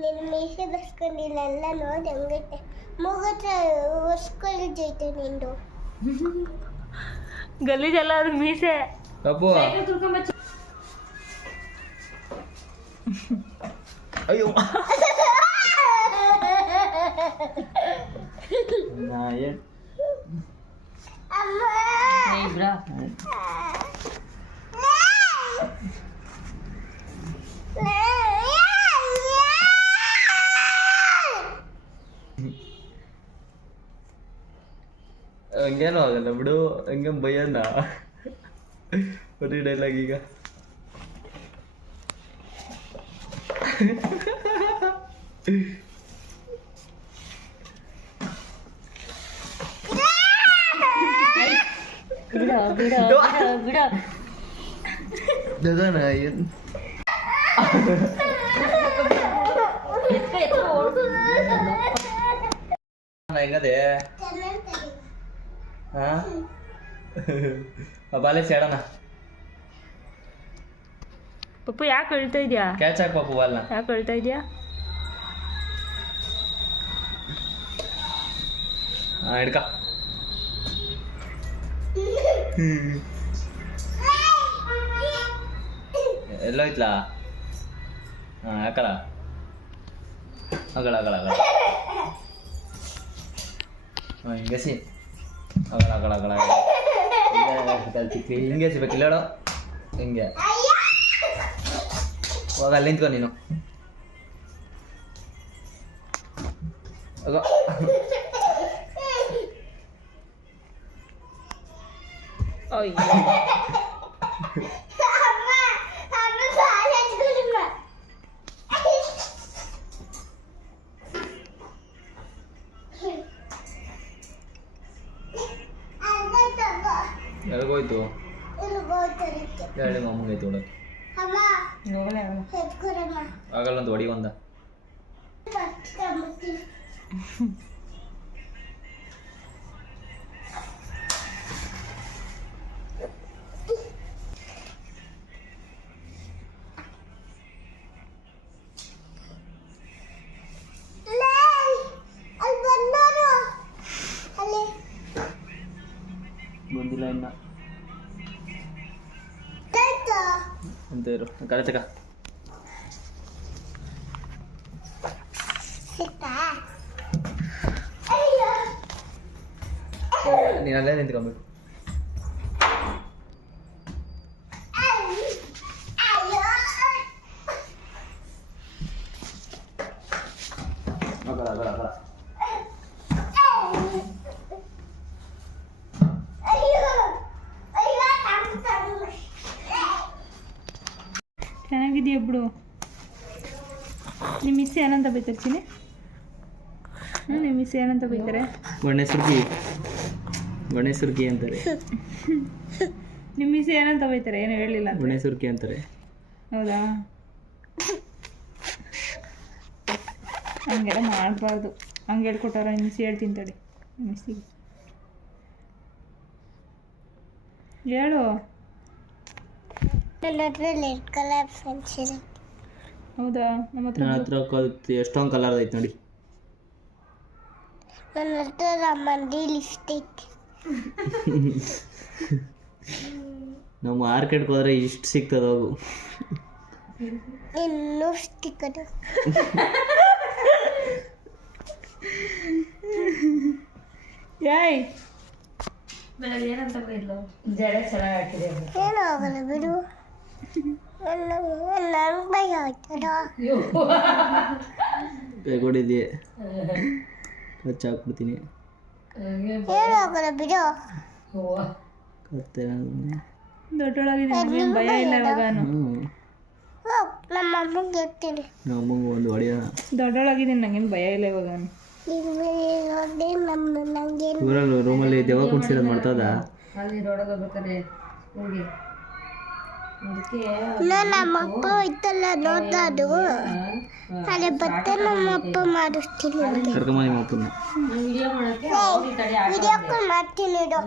ನೀನು ಮೀಸೆ ಬರ್ಸ್ಕೊಂಡಿಲ್ಲ ನೋಡಿ ಹಂಗೈತೆ ಮೂಗತ್ರ ಒರ್ಸ್ಕೊಳ್ಳಿದ್ದೈತೆ ನಿಂದು ಗಲೀಜಲ್ಲ ಅದು ಮೀಸೆ ಅಯ್ಯೋ ಹಂಗೇನೂ ಆಗಲ್ಲ ಬಿಡು ಹಂಗೆ ಭಯನ ಬರೀ ಡೈಲಾಗ್ ಈಗ ಹೆಂಗದೆ ಬಾಲೆ ಸೇಡೋಣ ಪಪ್ಪು ಯಾಕೆ ಹೇಳ್ತಾ ಇದೆಯಾ ಕ್ಯಾಚ್ ಹಾಕಿ ಪಪ್ಪು ಬಾಲ್ನ ಯಾಕೆ ಹೇಳ್ತಾ ಇದೆಯಾ ಹಿಡ್ಕ ಎಲ್ಲೋಯ್ತಲಾ ಯಾಕಲ್ಲ ಅಗಳ ಅಗಳ ಅಗಳ ಹಿಂಗೆಸಿ ಅಗಳ ಅಗಳ ಅಗಳ ಹಿಂಗೆ ಸಿಗ್ಬೇಕಿಲ್ಲ ಹೇಳೋ ಹಿಂಗೆ ಹೋಗ ಅಲ್ಲಿ ನಿಂತ್ಕೊ ನೀನು ಎಲ್ಗೋಯ್ತು ಹೇಳಿ ಅಮ್ಮಂಗೈತು ಹೊಡಕ್ಕೆ ಆಗಲ್ಲ ಒಂದು ಹೊಡಿ ಒಂದ ಬಂದಿಲ್ಲ ಇನ್ನ ಅಂತ ಇರು ಕರೆ ತಗ ನೀನು ಅಲ್ಲೇ ನಿಂತ್ಕೊಬೇಕು ಚೆನ್ನಾಗಿದೆಯಾ ಬಿಡು ನಿಮ್ಮ ಮಿಸ್ ಏನಂತ ಬೈತಾರೆ ಚಿನಿ ನಿಮ್ಮ ಮಿಸ್ ಏನಂತ ಬೈತಾರೆ ಗಣೇಶುರ್ಗಿ ಅಂತಾರೆ ನಿಮ್ಮ ಮಿಸ್ ಏನಂತ ಬೈತಾರೆ ಏನು ಹೇಳಿಲ್ಲ ಗಣೇಶುರ್ಗಿ ಅಂತಾರೆ ಹೌದಾ ಹಂಗೆಲ್ಲ ಮಾಡಬಾರ್ದು ಹಂಗೆ ಹೇಳ್ಕೊಟ್ಟಾರ ನಿಮ್ಮ ಮಿಸ್ ಹೇಳ್ತೀನಿ ತಡಿ ಮಿಸ್ಸಿಗೆ ಹೇಳು ನನ್ನ ಹತ್ರ ರೆಡ್ ಕಲರ್ ಪೆನ್ಸಿಲ್ ಹೌದಾ ನಮ್ಮ ಹತ್ರ ಎಷ್ಟೊಂದು ಕಲರ್ ಐತೆ ನೋಡಿ ನನ್ನ ಹತ್ರ ಮಂದಿ ಲಿಪ್ಸ್ಟಿಕ್ ನಾವು ಮಾರ್ಕೆಟ್ಗೆ ಹೋದ್ರೆ ಇಷ್ಟು ಸಿಗ್ತದೆ ಹೋಗು ಇನ್ನೂ ಸ್ಟಿಕ್ಕರು ಯಾಯ್ ಏನಂತ ಬೈದ್ಲು ಜಡ ಚೆನ್ನಾಗಿ ಹಾಕಿದೆ ಏನೂ ಆಗಲ್ಲ ಬಿಡು ನಂಗೆ ಭಯ ಆಯ್ತದ ಕೈ ಕೊಡಿದ್ಯೆ ಕಚ್ಚ ಹಾಕ್ಬಿಡ್ತೀನಿ ಏನೂ ಆಗಲ್ಲ ಬಿಡು ಕತ್ತೆ ದೊಡ್ಡೊಳಗಿದೆ ನನಗೇನು ಭಯ ಇಲ್ಲ ಇವಾಗ ನಮ್ಮ ಅಮ್ಮಂಗೆ ಹೇಳ್ತೀನಿ ನಮ್ಮಂಗೆ ಒಂದು ಹೊಡೆಯೋಣ ದೊಡ್ಡೊಳಗಿದ್ದೀನಿ ನನಗೇನು ಭಯ ಇಲ್ಲ ಇವಾಗ ಊರಲ್ಲಿ ರೂಮಲ್ಲಿ ದೆವ್ವ ಕುಣಿಸಿರೋದು ಮಾಡ್ತದ ಅಲ್ಲಿ ರೋಡಲ್ಲಿ ಹೋಗ್ಬೇಕಾದ್ರೆ ಹೋಗಿ ಅದಕ್ಕೆ ನಮ್ಮ ಅಪ್ಪ ಇತ್ತಲ್ಲ ನೋಡ್ತಾ ಅದು ಅದೇ ಬತ್ತೆ ನಮ್ಮ ಅಪ್ಪ ಮಾಡಿಸ್ತೀನಿ ಕರ್ಕೊಂಬ ನಿಮ್ಮ ಅಪ್ಪನ ವಿಡಿಯೋ ಮಾಡೋಕ್ಕೆ ವಿಡಿಯೋ ಕಾಲ್ ಮಾಡ್ತೀನಿ